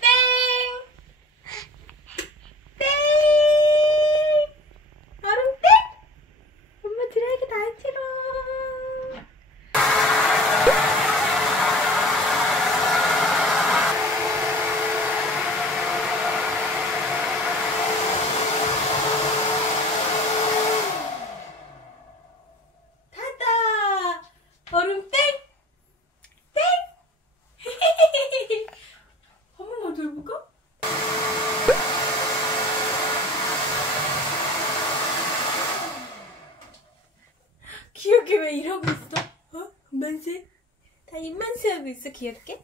땡! 얼음 땡! 엄마 드라이기 다 했지롱. 얼음 땡! 땡! 한 번만 더 해볼까? 귀엽게 왜 이러고 있어? 어? 만세? 다 입만세 하고 있어, 귀엽게?